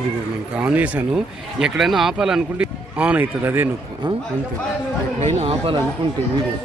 ఇది నేను ఆన్ చేశాను. ఎక్కడైనా ఆపాలనుకుంటే ఆన్ అవుతుంది, అదే నొక్కు అంతే. ఎక్కడైనా ఆపాలనుకుంటే వీడియో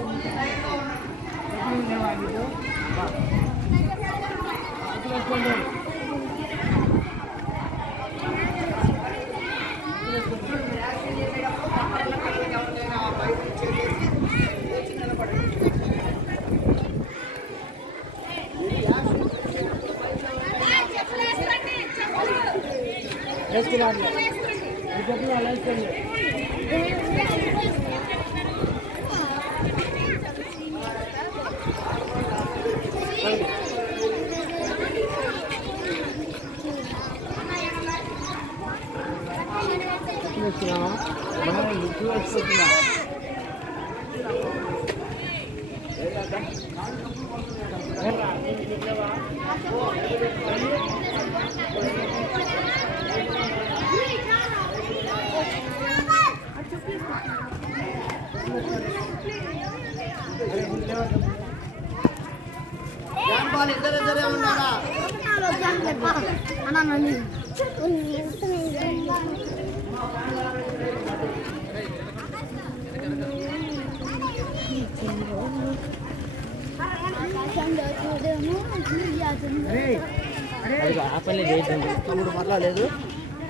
పర్వాలేదు,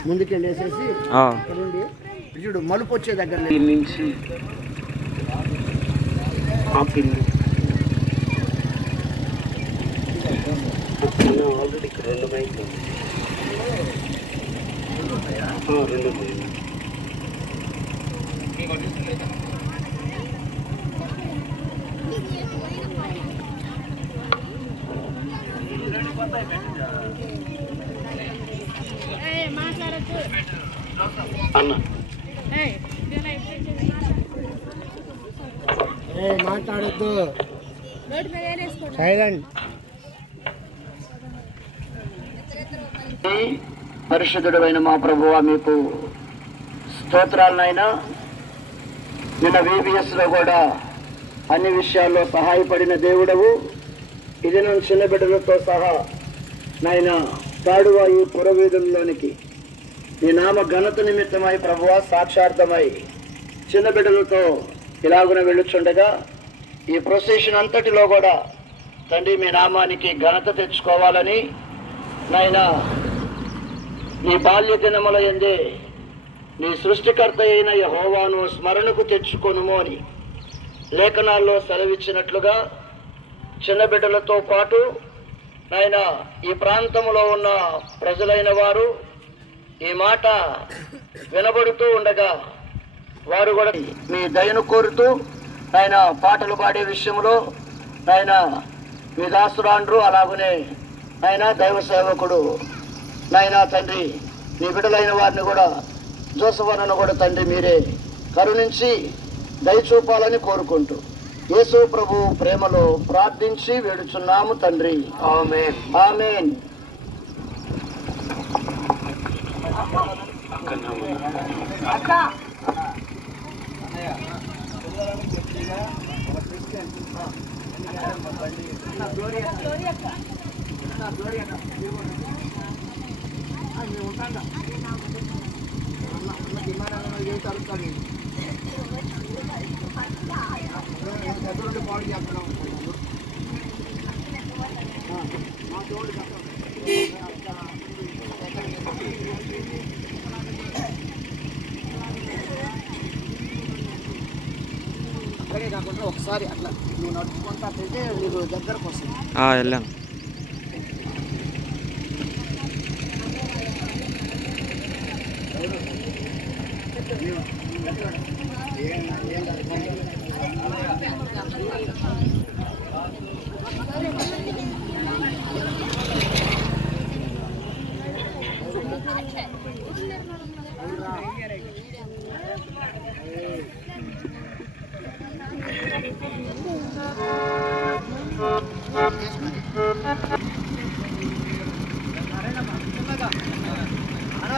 ముందుకెళ్ళేసేసి చూడు మలుపు వచ్చే దగ్గర నుంచి ఆల్రెడీ ఇక్కడ 2 మైళ్ళు 2 మైళ్ళు అన్న మాట్లాడద్దు, సైలెంట్. పరిశుద్ధుడైన మా ప్రభువా మీకు స్తోత్రాలనైనా. నిన్న VBS లో కూడా అన్ని విషయాల్లో సహాయపడిన దేవుడవు. ఇది నేను చిన్న బిడ్డలతో సహా నాయన తాడువా ఈ పురవీధుల్లోనికి నీ నామ ఘనత నిమిత్తమై ప్రభువా సాక్షార్థమై చిన్న బిడ్డలతో ఇలాగున వెళ్ళుచుండగా ఈ ప్రొసెషన్ అంతటిలో కూడా తండ్రి మీ నామానికి ఘనత తెచ్చుకోవాలని నాయన నీ బాల్య దినముల యందే నీ సృష్టికర్త అయిన యెహోవాను స్మరణకు తెచ్చుకొనుము అని లేఖనాల్లో సెలవిచ్చినట్లుగా చిన్న బిడ్డలతో పాటు నాయన ఈ ప్రాంతంలో ఉన్న ప్రజలైన వారు ఈ మాట వినబడుతూ ఉండగా వారు కూడా మీ దయను కోరుతూ ఆయన పాటలు పాడే విషయంలో ఆయన మీ దాసురాండ్రు అలాగనే ఆయన దైవ సేవకుడు నాయన తండ్రి నీ బిడ్డలైన వారిని కూడా జోసఫ్ను కూడా తండ్రి మీరే కరుణించి దయచూపాలని కోరుకుంటూ యేసు ప్రభు ప్రేమలో ప్రార్థించి వేడుచున్నాము తండ్రి. ఆమేన్ ఆమేన్. అక్కడే కాకుండా ఒకసారి అట్లా నువ్వు నడుచుకుంటా అయితే నీకు దగ్గరకు వస్తుంది. వెళ్ళాం.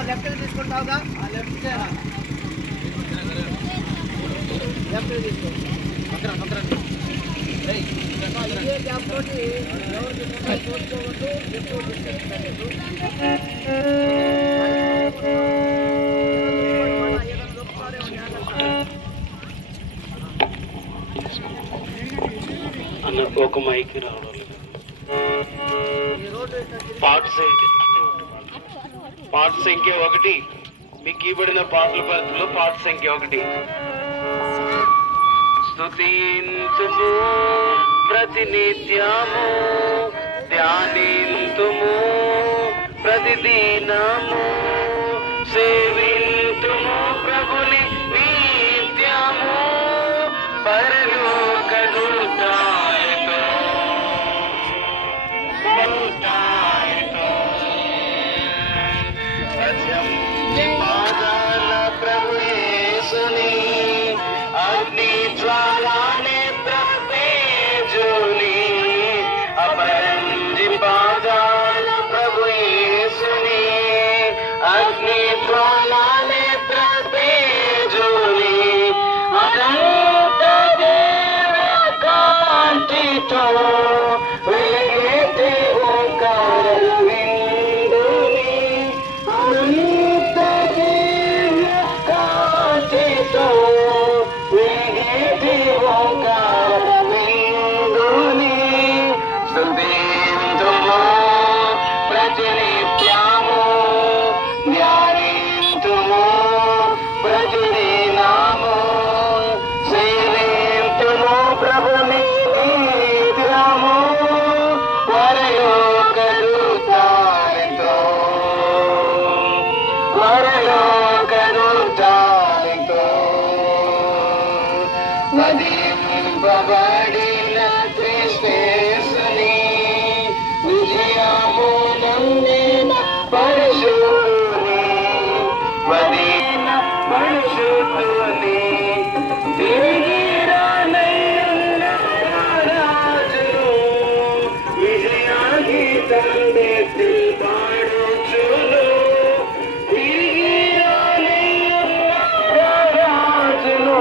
లెఫ్ట్ తీసుకుంటావుగా, లెఫ్ట్ తీసుకో. ఇదే గ్యాప్ తోటి ఎవరికి చూసుకోవద్దు, ఎక్కువ పైకి రావడం లేదు. పాట సంఖ్య 1 మీకు ఇవ్వబడిన పాటల పద్ధతిలో పాట సంఖ్య 1. స్తుతింతుము ప్రతినిత్యము ధ్యానింతుము ప్రతిదినము సేవింతుము ప్రభుని నిత్యము పరలోక దూతాలతో పాదాల ప్రభు యేసుని అగ్ని జ్వాలానే ప్రపేజుని అపరంజి పాదాల ప్రభు యేసుని అగ్ని జ్వాలానే ప్రపేజుని అనంత దేవ కాంతితో వెలిగే ఓంకార విందుని అనంత దేవ కాంతితో వెలిగే ఓంకార విందుని స్తుతింతుము ప్రతినిత్యము ధ్యానింతుము ప్రతిదినము సేవింతుము ప్రభుని నిత్యము పరలోక దూతాలతో వధింపబడిన క్రీస్తుని విజయము నందిన పరిశుద్ధుని వధిన పరిశుద్ధుని తిరిగి రానయ్యున్న రాజును విజయగీతం ఎత్తి పాడుచును తిరిగి రానయ్యున్న రాజును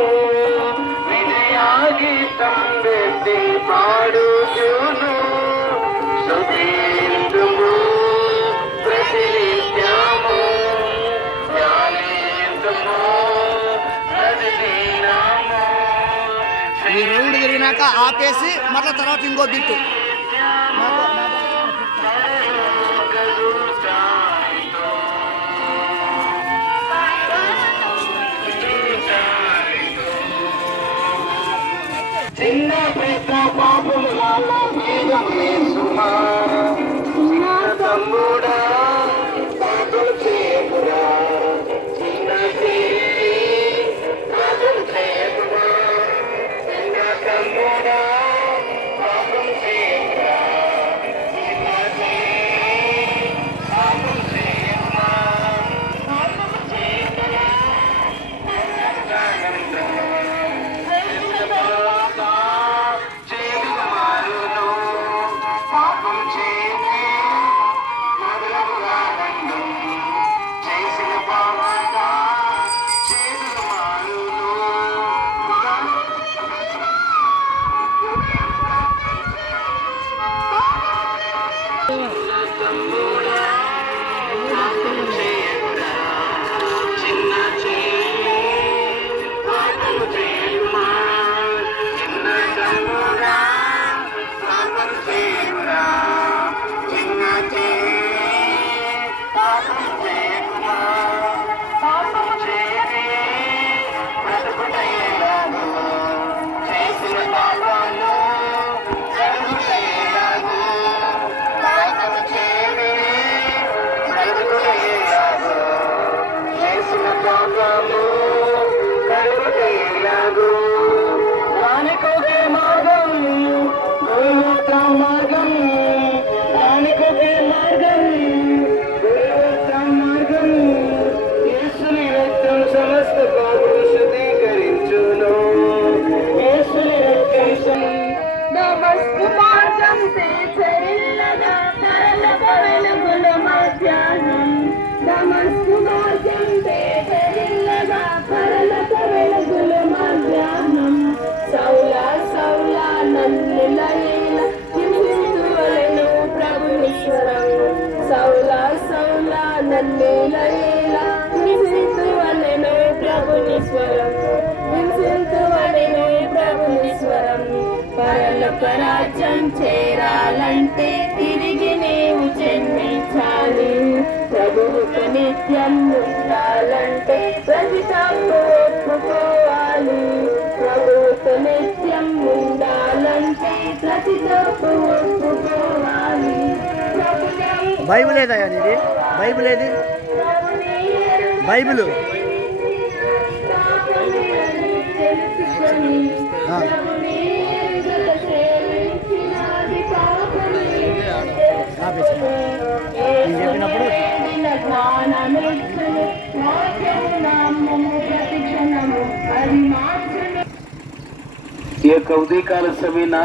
విజయగీతం ఎత్తి పాడుచును స్తుతింతుము ప్రతినిత్యము ధ్యానింతుము ప్రతిదినము ఈ రౌండ్ తిరిగినాక ఆపేసి మళ్ళీ తర్వాత ఇంకో బిట్టు. చిన్న పెద్ద పాపము సుమా చిన్న తమ్ముడా పాపలు చేయకురా చిన్న పాపలు చేయకురా చిన్న తమ్ముడా పాపలు చేయకురా చిన్న పాపలు చేయకురా పాపలు చేయకురా పరలోక రాజ్యం చేరాలంటే తిరిగి నీవు జన్మించాలి. ప్రభువుకు నిత్యం ఉండాలంటే ప్రతి తప్పు ఒప్పుకోవాలి. ప్రభువుకు నిత్యం ఉండాలంటే ప్రతి తప్పు ఒప్పుకోవాలి. బైబిల్ ఏదయ్యా నీది? బైబిల్ ఏది? బైబిల్ చెప్పినప్పుడు ఈ యొక్క ఉదయకాల సమయన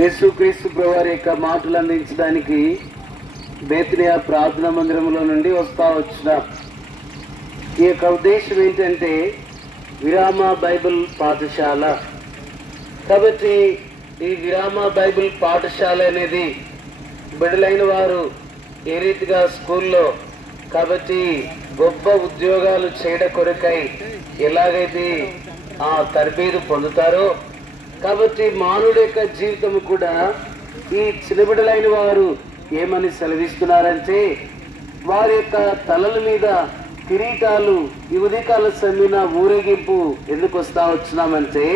యేసుక్రీస్తు ప్రభువారి యొక్క మాటలు అందించడానికి బేత్నియా ప్రార్థనా మందిరంలో నుండి వస్తా వచ్చిన ఈ యొక్క ఉద్దేశం ఏంటంటే విరామ బైబిల్ పాఠశాల. కాబట్టి ఈ విరామ బైబిల్ పాఠశాల అనేది బిడ్డలైన వారు ఏ రీతిగా స్కూల్లో కాబట్టి గొప్ప ఉద్యోగాలు చేయడం కొరకై ఎలాగైతే ఆ తరబేదు పొందుతారో కాబట్టి మానవుడి యొక్క జీవితం కూడా ఈ చిన్నబిడ్డలైన వారు ఏమని సెలవిస్తున్నారంటే వారి యొక్క తలల మీద కిరీటాలు ఈ ఉదయకాల సమయన ఊరేగింపు ఎందుకు వస్తా వచ్చినామంటే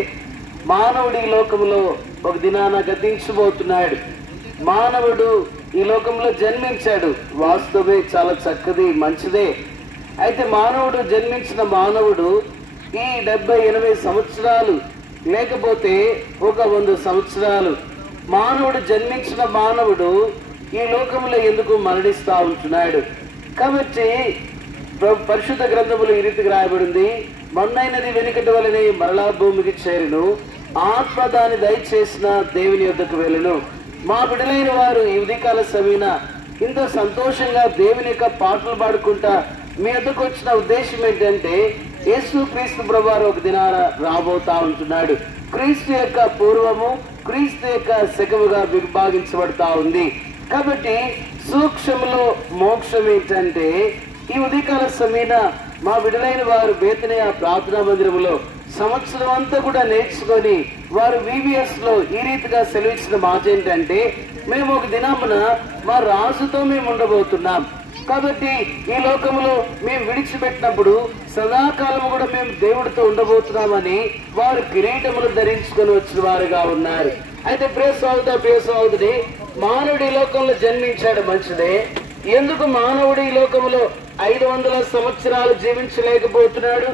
మానవుడి ఈ లోకంలో ఒక దినాన గతించబోతున్నాడు. మానవుడు ఈ లోకంలో జన్మించాడు, వాస్తవే, చాలా చక్కది, మంచిదే. అయితే మానవుడు జన్మించిన మానవుడు ఈ 70-80 సంవత్సరాలు లేకపోతే ఒక 100 సంవత్సరాలు మానవుడు జన్మించిన మానవుడు ఈ లోకంలో ఎందుకు మరణిస్తా ఉంటున్నాడు? కాబట్టి పరిశుద్ధ గ్రంథములు ఈ రీతికి రాయబడింది, మొన్నైనది వెనుకటి వలనే మరలా భూమికి చేరును, ఆత్మ దాన్ని దయచేసిన దేవుని యొద్దకు వెళ్ళును. మా బిడ్డలైన వారు ఈ ఉదయకాల సమయన ఇంత సంతోషంగా దేవుని యొక్క పాటలు పాడుకుంటా మీ వద్దకు వచ్చిన ఉద్దేశం ఏంటంటే యేసుక్రీస్తు ప్రభువారు ఒక దినాన రాబోతా ఉంటున్నాడు. క్రీస్తు యొక్క పూర్వము క్రీస్తు యొక్క శకముగా విభాగించబడతా ఉంది. కాబట్టి సూక్ష్మలో మోక్షం ఏంటంటే ఈ ఉదయకాల సమయన మా బిడ్డలైన వారు బేతనియా ప్రార్థనా మందిరంలో సంవత్సరం అంతా కూడా నేర్చుకొని వారు VBS లో ఈ రీతిగా సెలవిచ్చిన మాట ఏంటంటే మేము ఒక దినమున మా రాజుతో మేము ఉండబోతున్నాం. కాబట్టి ఈ లోకంలో మేము విడిచిపెట్టినప్పుడు సదాకాలం కూడా మేము దేవుడితో ఉండబోతున్నామని వారు కిరీటములు ధరించుకొని వచ్చిన వారుగా ఉన్నారు. అయితే ప్రియ సహోదరి, మానవుడు ఈ లోకంలో జన్మించాడు, మంచిదే. ఎందుకు మానవుడు ఈ లోకంలో 500 సంవత్సరాలు జీవించలేకపోతున్నాడు?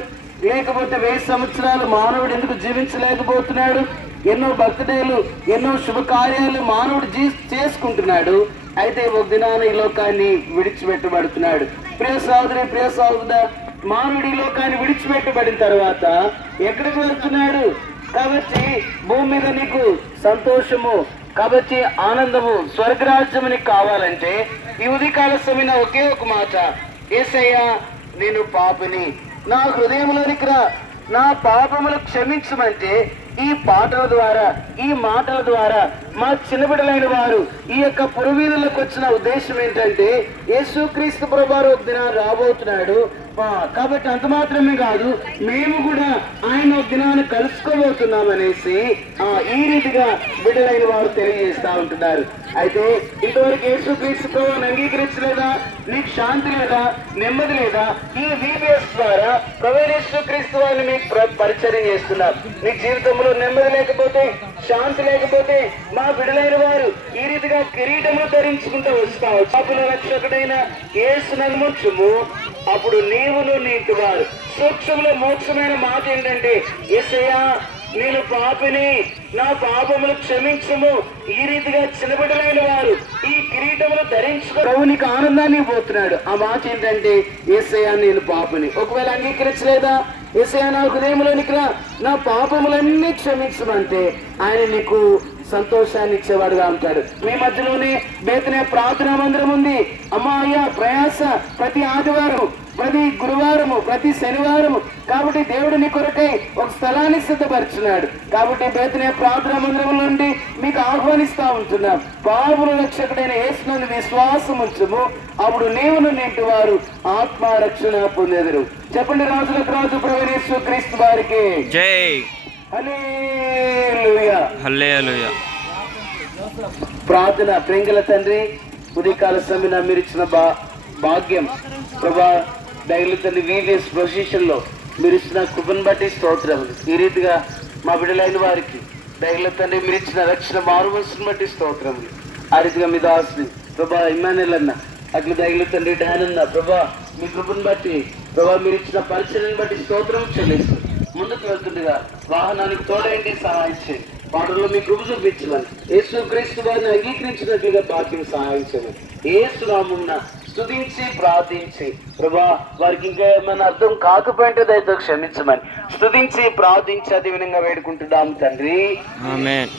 లేకపోతే 1000 సంవత్సరాలు మానవుడు ఎందుకు జీవించలేకపోతున్నాడు? ఎన్నో బర్త్డేలు, ఎన్నో శుభకార్యాలు మానవుడు చేసుకుంటున్నాడు. అయితే ఒక దినాన ఈ లోకాన్ని విడిచిపెట్టబడుతున్నాడు. ప్రియ సహోదర, మానవుడు ఈ లోకాన్ని విడిచిపెట్టబడిన తర్వాత ఎక్కడికి వెళ్తున్నాడు? కాబట్టి భూమి మీద నీకు సంతోషము, కాబట్టి ఆనందము, స్వర్గరాజ్యము నీకు కావాలంటే ఈ ఉదయకాల సమయన ఒకే ఒక మాట, యేసయ్యా నేను పాపిని, నా హృదయంలోనికి రా, నా పాపములు క్షమించమంటే ఈ పాటల ద్వారా, ఈ మాటల ద్వారా మా చిన్నబిడ్డలైన వారు ఈ యొక్క పురవీధులకు వచ్చిన ఉద్దేశం ఏంటంటే యేసుక్రీస్తు ప్రభువారు ఒక దినాన్ని రాబోతున్నాడు. కాబట్టి అంత మాత్రమే కాదు, మేము కూడా ఆయన ఒక దినాన్ని కలుసుకోబోతున్నాం అనేసి ఈ రీతిగా బిడ్డలైన వారు తెలియజేస్తా ఉంటున్నారు. అయితే ఇంతవరకు యేసుక్రీస్తు ప్రభువుని అంగీకరించలేదా? నీకు శాంతి లేదా? నెమ్మది లేదా? ఈ VBS ద్వారా ప్రభువైన యేసుక్రీస్తు వారిని మీకు పరిచయం చేస్తున్నారు. నీ జీవితంలో నెమ్మది లేకపోతే, శాంతి లేకపోతే మా బిడ్డలైన వారు ఈ రీతిగా కిరీటములు ధరించుకుంటూ వస్తావు. పాపుల రక్షకుడైన యేసు నమ్ముచుము, అప్పుడు నీవును నీకు వారు. సూక్ష్మంలో మోక్షమైన మాట ఏంటంటే యేసయ్యా నేను పాపిని, నా పాపములు క్షమించము. ఈ రీతిగా చిన్నబిడ్డలైన వారు ఈ కిరీటములు ధరించుకో, ప్రభు నీకు ఆనందాన్ని పోతున్నాడు. ఆ మాట ఏంటంటే యేసయ్యా నేను పాపిని. ఒకవేళ అంగీకరించలేదా? యేసయ్యా నా హృదయంలోనికి రా, నా పాపములన్నీ క్షమించమంటే ఆయన నీకు సంతోషాన్ని ఇచ్చేవాడుగా ఉంటాడు. మీ మధ్యలోనే బేతనియా ప్రార్థనా మందిరం ఉంది. అమ్మా అయ్యా ప్రయాస ప్రతి ఆదివారం, ప్రతి గురువారము, ప్రతి శనివారము. కాబట్టి దేవుడు నీ కొరకై ఒక స్థలాన్ని సిద్ధపరుచున్నాడు. కాబట్టి బేతనియా ప్రార్థనా మందిరం నుండి మీకు ఆహ్వానిస్తా ఉంటున్నాం. పాపుల రక్షకుడైన యేసునందు విశ్వాసం ఉంచుము, అప్పుడు నీవును నీటి వారు ఆత్మరక్షణ పొందెదరు. చెప్పండి, రాజులకు రాజు ప్రభువైన యేసుక్రీస్తు వారికి జై. హల్లెలూయా. హల్లెలూయా. ప్రార్థన ప్రేంగల తండ్రి ఉదయకాల సమయంలో మీరు ఇచ్చిన భాగ్యం ప్రభా దయగల తండ్రి వీవియస్ పొజిషన్ లో మీరు ఇచ్చిన కృపను బట్టి స్తోత్రములు. ఈ రీతిగా మా బిడ్డలైన వారికి దయగల తండ్రి మీరు ఇచ్చిన రక్షణ మారుమనసును బట్టి స్తోత్రములు. ఆ రీతిగా మీ దాసుని ప్రభా ఇమ్మానుయేల్ అన్న అట్లా దయగల తండ్రి డానన్న ప్రభా మీ కృపను బట్టి ప్రభా మీరు ఇచ్చిన పరిచయను బట్టి స్తోత్రం చెల్లిస్తూ ముందుకు వెళ్తుండగా వాహనానికి తోడైంది సహాయం చేయండి. పాటల్లో మీ కృప చూపించమని యేసు క్రీస్తు వారిని అంగీకరించినట్లుగా భాగ్యం సహాయం చేయమని యేసు నామమున స్తుతించి ప్రార్థించి ప్రభా వారికి ఇంకా ఏమైనా అర్థం కాకపోయింటే దయతో క్షమించమని స్తుతించి ప్రార్థించి అదే విధంగా వేడుకుంటున్నాము తండ్రి. ఆమేన్.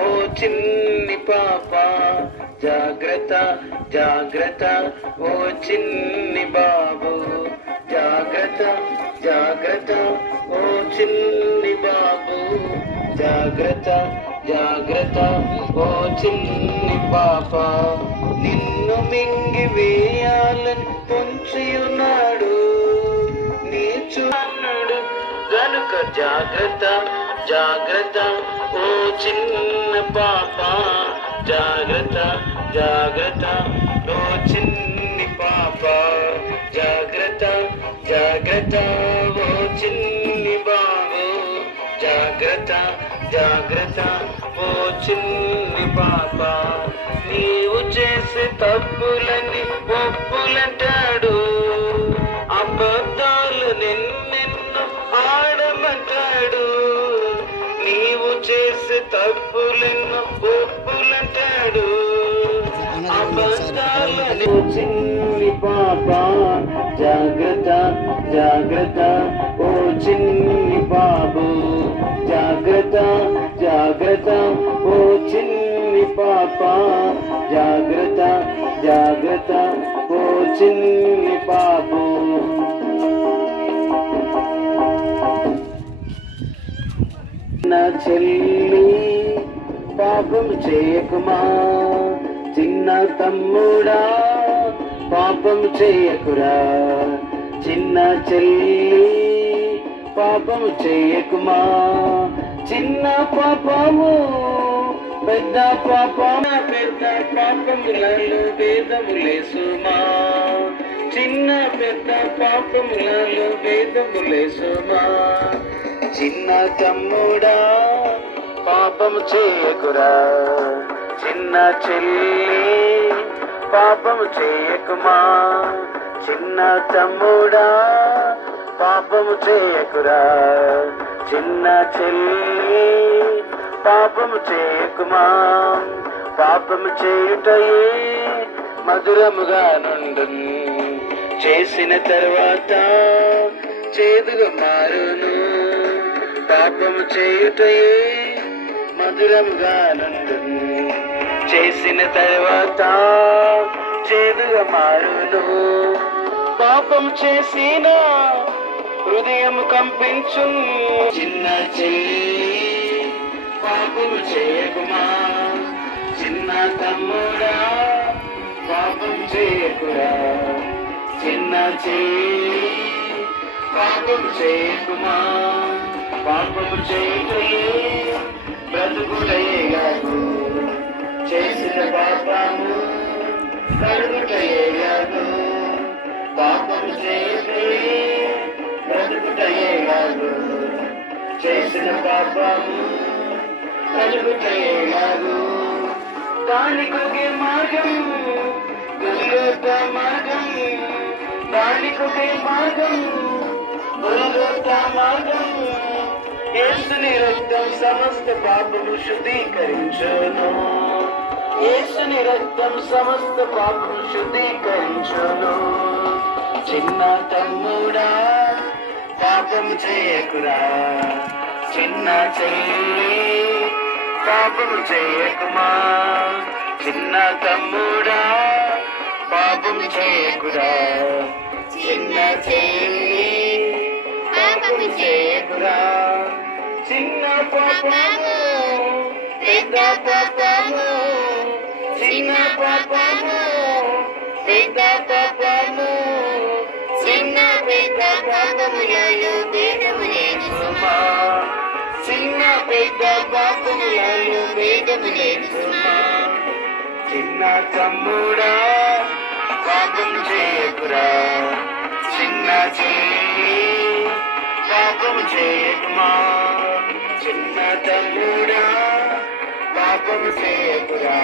ఓ చిన్ని పాప జాగ్రత్త జాగ్రత్త, ఓ చిన్ని బాబు జాగ్రత్త జాగ్రత్త, ఓ చిన్ని బాబు జాగ్రత్త జాగ్రత్త, ఓ చిన్ని పాప నిన్ను మింగి వేయాలని పొంచి ఉన్నాడు నీచున్నాడు గనుక జాగ్రత్త జాగ్రత్త, ఓ చిన్న పాప జాగ్రత్త జాగ్రత్త, ఓ చిన్ని పాప జాగ్రత్త జాగ్రత్త, ఓ చిన్ని బాబు జాగ్రత్త జాగ్రత్త ఓ చిన్ని పాప, నీవు చేసే తప్పులని ఒప్పులంటాడు, అబద్ధాలు నిన్నెన్నో ఆడమంటాడు, నీవు చేసే తప్పులెన్నో ఒప్పులంటాడు, అబద్ధాలని. చిన్ని పాప జాగ్రత్త జాగ్రత్త ఓ చిన్ని బాబు, జాగ్రత్త జాగ్రత్త ఓ చిన్ని పాప, జాగ్రత్త జాగ్రత్త ఓ చిన్ని బాబు. నా చెల్లి పాపం చేయకుమా, చిన్న తమ్ముడా పాపం చేయకురా, చిన్న చెల్లి పాపం చేయకుమా, చిన్న పాపము పెద్ద పాపం, పెద్ద పాపములలో భేదములేసుమా, చిన్న పెద్ద పాపములలో భేదములేసుమా, చిన్న తమ్ముడా పాపము చేయకురా, చిన్న చెల్లి పాపము చేయకుమా, చిన్న తమ్ముడా పాపము చేయకురా, చిన్న చెల్లి పాపము చేయకుమా, పాపము చేయుటయే మధురముగా నుండు, చేసిన తర్వాత చేదుగా మారును, పాపము చేయుటయే మధురముగా నుండు, చేసిన తర్వాత చేదుగా మారును, పాపం చేసిన హృదయం కంపించు, చిన్న చెల్లి పాపము చేయకుమా, చిన్న తమ్ముడా పాపం చేయకురా, చిన్న చెల్లి పాపం చేయకుమా, పాపము చేయటయే బ్రతుకుటయే కాదు, చేసిన పాపము బ్రతుకుటయే కాదు, పాపము చేయటయే బ్రతుకుటయే కాదు, చేసిన పాపము బ్రతుకుటయే కాదు, దానికొకే మార్గం గురులోక మార్గం, దానికొకే మార్గం గురులోక మార్గం, యేసుని రక్తం సమస్త పాపము శుద్ధీకరించును, యేసుని రక్తం సమస్త పాపము శుద్ధీకరించును, చిన్న తమ్ముడా పాపము చేయకురా, చిన్న చెల్లి పాపము చేయకుమా, చిన్న తమ్ముడా పాపము చేయకురా, చిన్న చెల్లి పాపము చేయకురా, చిన్న పాపము పెద్ద పాపము, చిన్న పాపము పెద్ద పాపము, చిన్న పెద్ద పాపములలో భేదము లేదు సుమా, చిన్న పెద్ద పాపములలో భేదము లేదు సుమా, చిన్న తమ్ముడా పాపం చేయకురా, చిన్న చెల్లి పాపం చేయకుమా, చిన్న తమ్ముడా పాపం చేయకురా,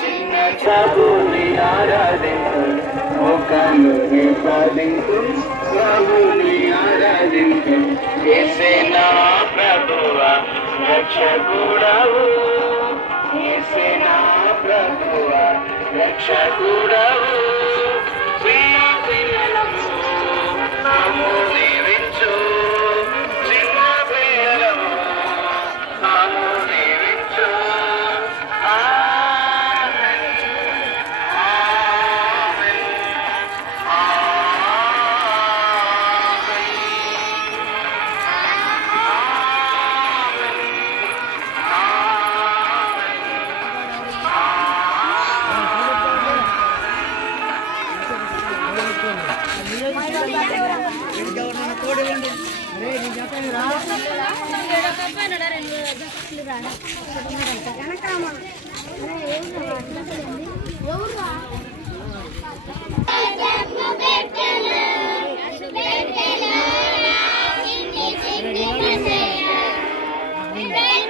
చిన్న ప్రభుని ఆరాధించు, మోకాళ్ళని సాధించు, ప్రభుని ఆరాధించు, యేసే నా ప్రభువా రక్షకుడవు, యేసే నా ప్రభువా రక్షకుడవు, ప్రియ పిల్లలము నాము దీవించు, చిన్న పిల్లలము నాము దీవించు, ఆమేన్ ఆమేన్ Amen.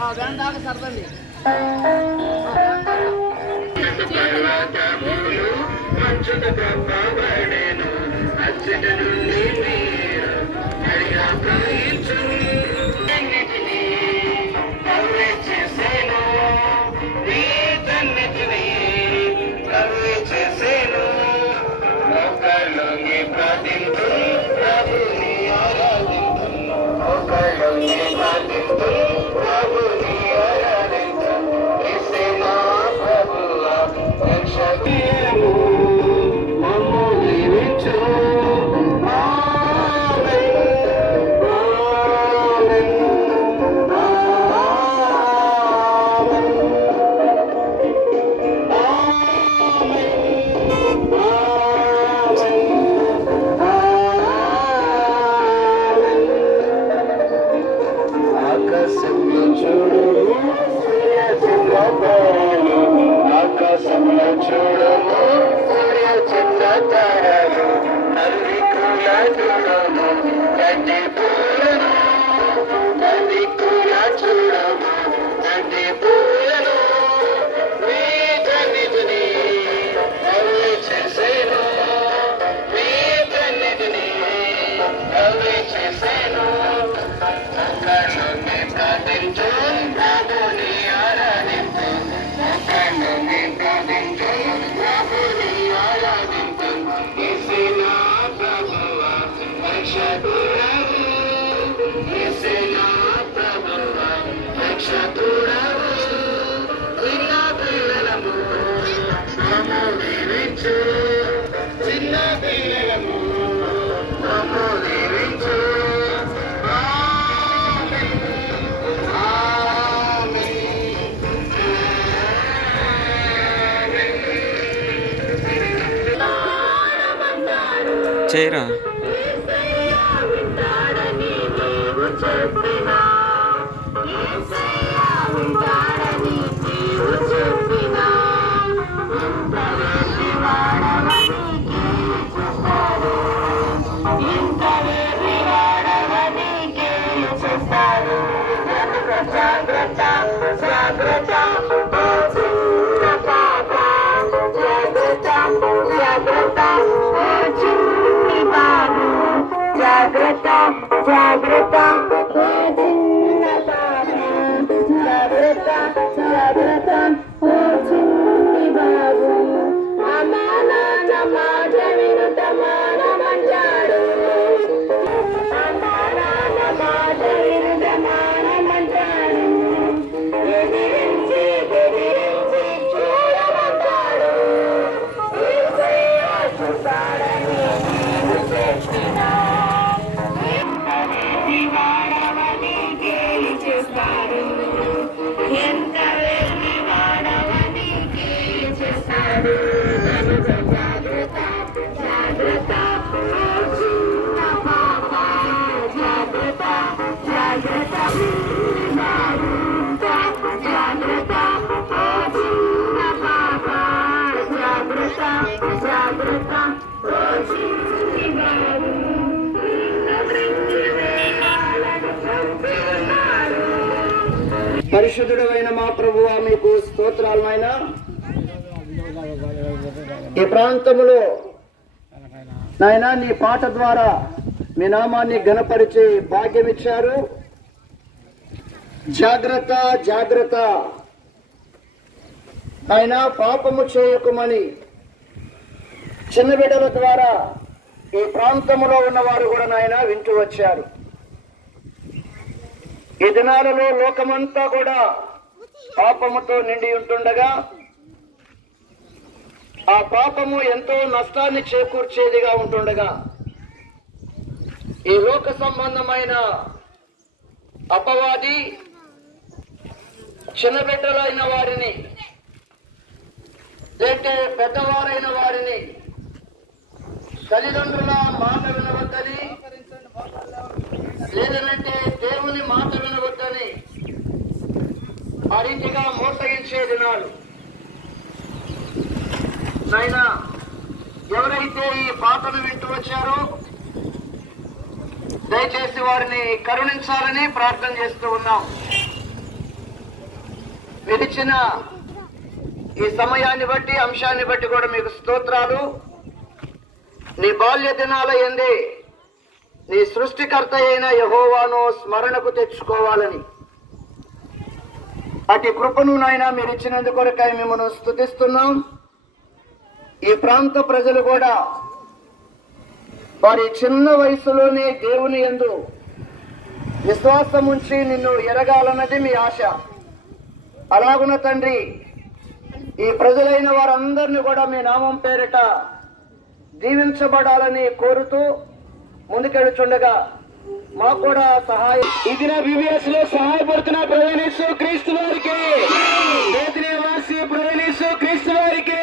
ఆ వ్యాన్ దాకా సరదండి. చేయరా పరిశుద్ధుడైన మా ప్రభువా మీకు స్తోత్రాలు నాయనా. ఈ ప్రాంతములో నాయనా నీ పాట ద్వారా మీ నామాన్ని ఘనపరిచే భాగ్యం ఇచ్చారు. జాగ్రత్త జాగ్రత్త నాయనా, పాపము చేయకుమని చిన్న బిడ్డల ద్వారా ఈ ప్రాంతములో ఉన్నవారు కూడా నాయనా వింటూ వచ్చారు. ఈ దినాలలో లోకమంతా కూడా పాపముతో నిండి ఉంటుండగా ఆ పాపము ఎంతో నష్టాన్ని చేకూర్చేదిగా ఉంటుండగా ఈ లోక సంబంధమైన అపవాది చిన్న బిడ్డలైన వారిని లేకపోతే పెద్దవారైన వారిని తల్లిదండ్రుల మాట వినవద్దని, లేదంటే దేవుని మాట వినవద్దని ఆ రీతిగా మోసగించే దినాలు నాయనా. ఎవరైతే ఈ పాటను వింటూ వచ్చారో దయచేసి వారిని కరుణించాలని ప్రార్థన చేస్తూ ఉన్నాం. విడిచిన ఈ సమయాన్ని బట్టి అంశాన్ని బట్టి కూడా మీకు స్తోత్రాలు. నీ బాల్య దినాల యందే నీ సృష్టికర్త అయిన యెహోవాను స్మరణకు తెచ్చుకోవాలని అటు కృపను నాయన మీరు ఇచ్చినందుకు కొరకై మిమ్మల్ని స్తుతిస్తున్నాం. ఈ ప్రాంత ప్రజలు కూడా వారి చిన్న వయసులోనే దేవుని యందు విశ్వాసం ఉంచి నిన్ను ఎరగాలన్నది మీ ఆశ. అలాగున తండ్రి, ఈ ప్రజలైన వారందరినీ కూడా మీ నామం పేరిట దీవించబడాలని కోరుతూ ముందుకెడుచుండగా మాకు కూడా సహాయం. ఇది నా BBS లో సహాయపడుతున్న ప్రవేశ క్రీస్తు వారికి, బేత్లెహేంవాసి ప్రవేశ క్రీస్తు వారికి,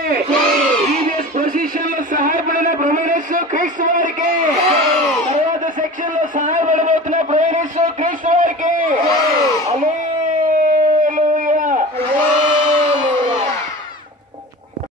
BBS పొజిషన్ లో సహాయపడిన ప్రవేశ క్రీస్తు వారికి, తర్వాత సెక్షన్ లో సహాయ